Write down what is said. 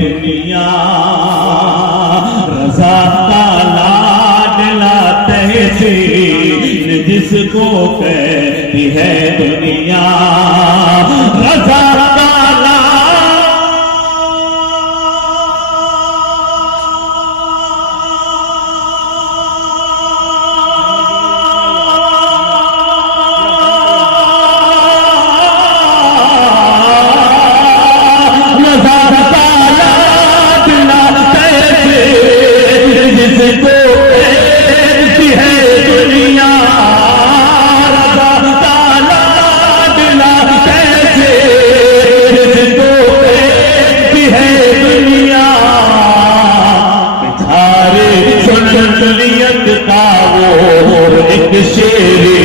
دنیا رضا کا لاڈلا تحسین جس کو کہتی ہے دنیا رضا کا شیر